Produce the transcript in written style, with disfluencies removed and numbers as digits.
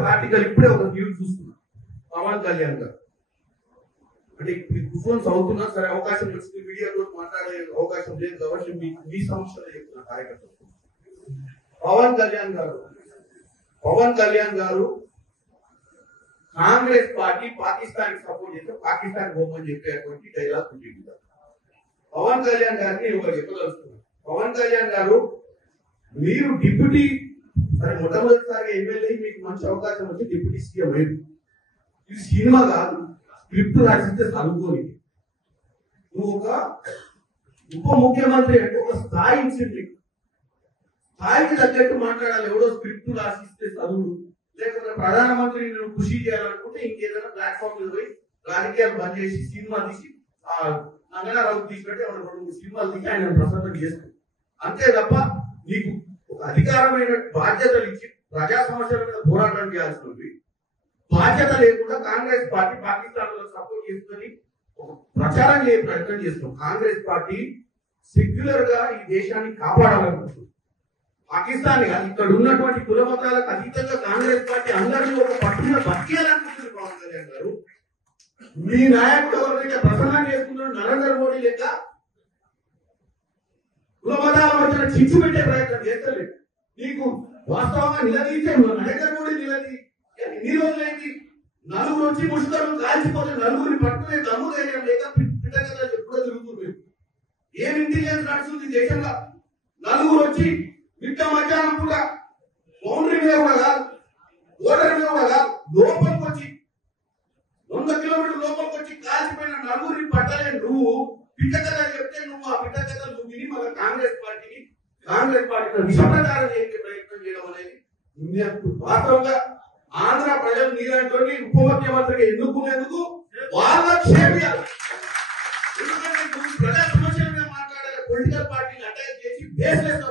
ఒక ఆర్టికల్ ఇప్పుడే ఒక న్యూస్ చూస్తున్నా, పవన్ కళ్యాణ్ గారు అంటే కూర్చొని చదువుతున్నా సరే, అవకాశం వచ్చింది మీడియాతో మాట్లాడే అవకాశం లేదు కాబట్టి మీ సమస్యలో చెప్తున్నా కార్యకర్తలు. పవన్ కళ్యాణ్ గారు కాంగ్రెస్ పార్టీ పాకిస్తాన్ కి సపోర్ట్ చేస్తే పాకిస్తాన్ పోమని చెప్పేటువంటి డైలాగ్ ఉంటుంది. పవన్ కళ్యాణ్ గారిని ఒకరు చెప్పదలుచుకున్నారు. పవన్ కళ్యాణ్ గారు, మీరు డిప్యూటీ సరే మొట్టమొదటిసారిగా ఎమ్మెల్యే, మీకు మంచి అవకాశం వచ్చి డిప్యూటీ సీఎం అయ్యారు. ఇది సినిమా కాదు, స్క్రిప్ట్ రాసిస్తే చదువుకోని. నువ్వు ఒక ఉప ముఖ్యమంత్రి అంటే ఒక స్థాయి ఇచ్చింది, స్థాయికి తగ్గట్టు మాట్లాడాలి. ఎవడో స్క్రిప్ట్ రాసిస్తే చదువు, లేకపోతే ప్రధానమంత్రి నువ్వు కృషి చేయాలనుకుంటే ఇంకేదైనా ప్లాట్ఫామ్ మీద పోయి రాజకీయాలు బంద్ చేసి సినిమా తీసి నంగనారావు తీసినట్టే రెండు సినిమాలు తీసి ఆయన ప్రసన్నం చేస్తాడు. అంతే తప్ప నీకు ఒక అధికారమైన బాధ్యతలు ఇచ్చి ప్రజా సమస్యల మీద పోరాటం చేయాల్సినవి బాధ్యత లేకుండా కాంగ్రెస్ పార్టీ పాకిస్తాన్ లో సపోర్ట్ చేస్తుందని ఒక ప్రచారం చేయ ప్రయత్నం చేస్తున్నాం. కాంగ్రెస్ పార్టీ సెక్యులర్ గా ఈ దేశాన్ని కాపాడాలనుకుంటుంది. పాకిస్తాన్ ఇక్కడ ఉన్నటువంటి కుల మతాలకు అతీతంగా కాంగ్రెస్ పార్టీ అందరినీ ఒక పట్టున బతికేయాలనుకుంటుంది. పవన్ కళ్యాణ్ గారు, మీ నాయకుడు ఎవరైతే ప్రసన్నం చేస్తున్నాడు నరేంద్ర మోడీ లెక్క కుల మతాల మధ్యన చిచ్చు పెట్టే ప్రయత్నం చేస్తలేదు. నీకు వాస్తవంగా నిలదీసే నరేంద్ర మోడీ ఎన్ని రోజులైంది? నలుగురు వచ్చి ముసుకలు కాల్చిపోతే నలుగురిని పట్టుకునే దమ్ము ధైర్యం లేక పిట్టగదా ఎప్పుడో తిరుగుతుంది. ఏం ఇంటెలిజెన్స్ నడుస్తుంది దేశంలో? నలుగురు వచ్చి మిట్ట మధ్యాహ్నం కూడా బౌండరీ మీద కూడా కాదు, ఓటర్ మీద కూడా కాదు, లోపలికి వచ్చి 100 కిలోమీటర్ల లోపలికి వచ్చి కాల్చిపోయిన నలుగురిని పట్టలే నువ్వు పిట్టగదా చెప్తే నువ్వు ఆ పిట్టగదా నువ్వు విని మన కాంగ్రెస్ పార్టీని విషప్రచారం చేసే ప్రయత్నం చేయడం అనేది వాస్తవంగా ఆంధ్ర ప్రజలు నీలాంటి ఉప ముఖ్యమంత్రిగా ఎన్నుకునేందుకు వాళ్ళ క్షేమియాలి. ఎందుకంటే నువ్వు ప్రజా సమస్యల మీద మాట్లాడే పొలిటికల్ పార్టీని అటాక్ చేసి బేస్లెస్